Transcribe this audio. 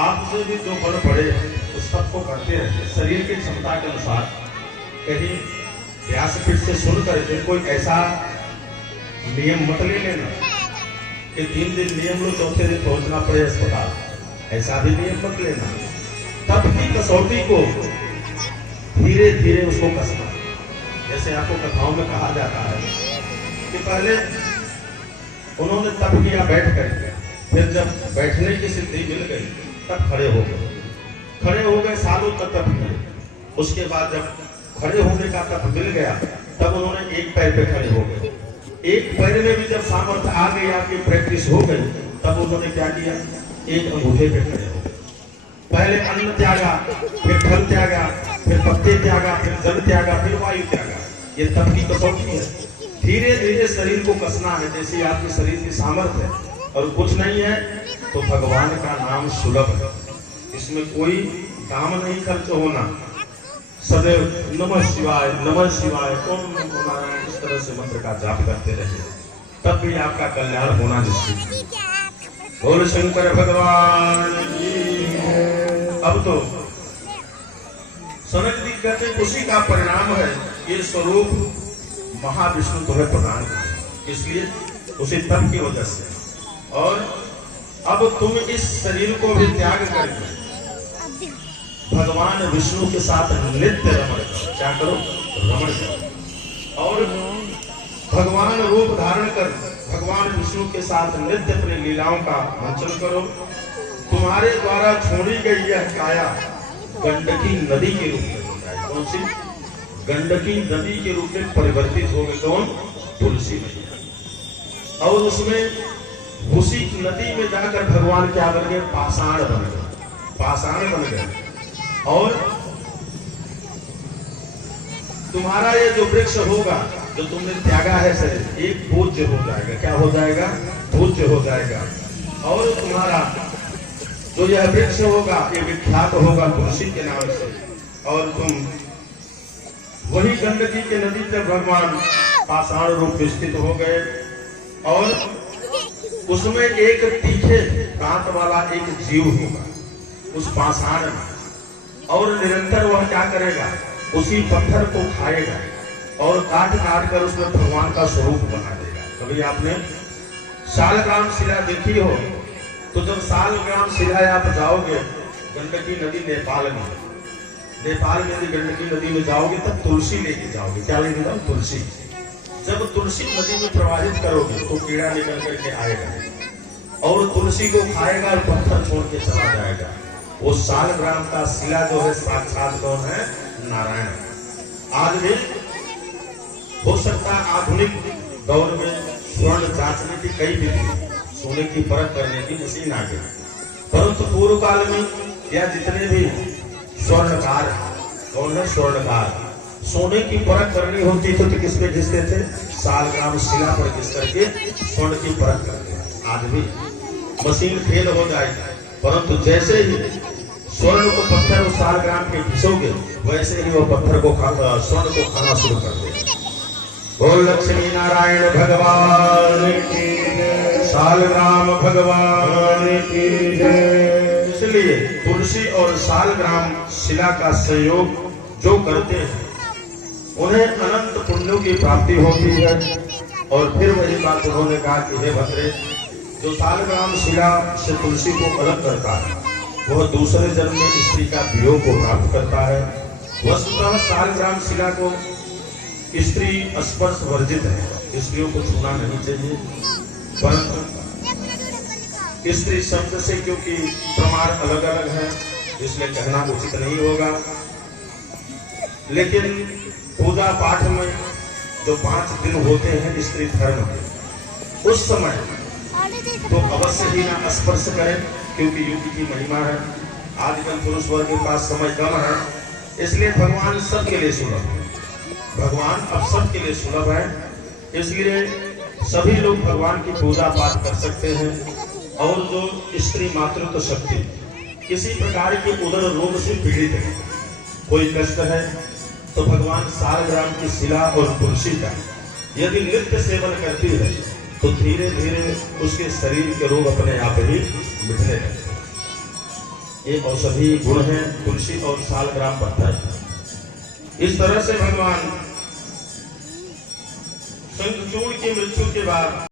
आपसे भी जो बल पड़े उस सबको करते रहे, शरीर की क्षमता के अनुसार। कहीं व्यासपीठ से सुन करके कोई ऐसा नियम मत ले लेना कि 3 दिन नियम लो, चौथे दिन पहुंचना पड़े अस्पताल, ऐसा भी नियम मत लेना। तब की कसौटी को धीरे धीरे उसको कसना। जैसे आपको कथाओं में कहा जाता है कि पहले उन्होंने तप किया बैठ करके, फिर जब बैठने की सिद्धि मिल गई तब खड़े हो गए, सालों तक तप किए। उसके बाद जब खड़े होने का तप मिल गया तब उन्होंने एक पैर पे खड़े हो गए। एक पैर में भी जब सामर्थ्य आ गई, आपकी प्रैक्टिस हो गई, तब उन्होंने क्या किया, एक अंगूठे पे खड़े हो गए। पहले अन्न त्यागा, फिर फल त्यागा, फिर पत्ते त्यागा, फिर जल त्यागा, फिर वायु त्यागा। ये तप की कसौटी है। धीरे धीरे शरीर को कसना है। जैसे आपके शरीर की सामर्थ्य है और कुछ नहीं है तो भगवान का नाम सुलभ है, इसमें कोई दाम नहीं खर्च होना। सदैव नमः शिवाय ओम नमो नारायण, इस तरह से मंत्र का जाप करते रहिए, तब भी आपका कल्याण होना निश्चित। बोल शंकर भगवान की। अब तो सनक जी कहते उसी का परिणाम है ये स्वरूप महाविष्णु तुम्हें प्रदान किया, इसलिए उसी तप की वजह से। और अब तुम इस शरीर को भी त्याग करके भगवान विष्णु के साथ नित्य रमण करो। क्या करो, रमण करो। और भगवान रूप धारण कर भगवान विष्णु के साथ नित्य अपनी लीलाओं का मंचन करो। तुम्हारे द्वारा छोड़ी गई यह काया गंडकी नदी के रूप में हो जाए। कौन सी? गंडकी नदी के रूप में परिवर्तित हो गई। कौन? तुलसी मैया। और उसमें उसी नदी में जाकर भगवान क्या बन गए, पाषाण बन गए, पाषाण बन गए। और तुम्हारा ये जो वृक्ष होगा जो तुमने त्यागा है शरीर, एक पूज्य हो जाएगा। क्या हो जाएगा? पूज्य हो जाएगा। और तुम्हारा जो यह वृक्ष होगा ये विख्यात होगा तुलसी के नाम से। और तुम वही गंडकी के नदी पर भगवान पाषाण रूप में स्थित हो गए। और उसमें एक तीखे दांत वाला एक जीव होगा उस पाषाण में, और निरंतर वह क्या करेगा, उसी पत्थर को खाएगा और काट काट कर उसमें भगवान का स्वरूप बना देगा। कभी आपने शालग्राम शिला देखी हो तो जब शालग्राम शिला आप जाओगे गंडकी नदी नेपाल में यदि गंडकी नदी में जाओगे तब तुलसी लेके जाओगे। क्या लेके जाओ? तुलसी। जब तुलसी नदी में प्रवाहित करोगे तो कीड़ा निकल करके आएगा और तुलसी को खाएगा और पत्थर छोड़ के चला जाएगा। वो शालग्राम का शिला जो है साक्षात कौन है? नारायण। आज भी हो सकता है आधुनिक दौर में स्वर्ण जांचने की कई विधि, सोने की परख करने की मशीन आ गई, परंतु पूर्व काल में या जितने भी स्वर्णकार, कौन है? स्वर्णकार, सोने की परख करनी होती थी तो किस पे घिसते थे? शालग्राम शिला पर घिस करके स्वर्ण की परख करते। आज भी मशीन फेल हो जाएगी, परंतु जैसे ही स्वर्ण को पत्थर और शालग्राम पे घिसोगे वैसे ही वो पत्थर को स्वर्ण को खाना शुरू कर देगा। बोल लक्ष्मी नारायण भगवान की जय, शालग्राम भगवान की जय। इसलिए तुलसी और शालग्राम शिला का संयोग जो करते हैं उन्हें अनंत पुण्यों की प्राप्ति होती है। और फिर वही बात उन्होंने कहा कि हे भद्रे, जो शालग्राम शिला से तुलसी को अलग करता है वह दूसरे जन्म में स्त्री का वियोग को प्राप्त करता है। वस्तुतः शालग्राम शिला को स्त्री स्पर्श वर्जित है, स्त्रियों को छूना नहीं चाहिए, परंतु स्त्री शब्द से क्योंकि प्रमाण अलग अलग है इसलिए कहना उचित नहीं होगा। लेकिन पूजा पाठ में जो 5 दिन होते हैं स्त्री धर्म के, उस समय तो अवश्य ही ना स्पर्श करें क्योंकि युग की महिमा है। आजकल पुरुष वर्ग के पास समय कम है, इसलिए भगवान सबके लिए सुलभ है। भगवान अब सबके लिए सुलभ है, इसलिए सभी लोग भगवान की पूजा पाठ कर सकते हैं। और जो स्त्री मातृत्व शक्ति किसी प्रकार के उदर रोग से पीड़ित है, कोई कष्ट है, तो भगवान शालग्राम की शिला और तुलसी का यदि नित्य सेवन करती है तो धीरे धीरे उसके शरीर के रोग अपने आप ही मिटने लगते हैं। ये औषधि गुण है, तुलसी और सालग्राम पत्थर। इस तरह से भगवान शंखचूड़ की मृत्यु के बाद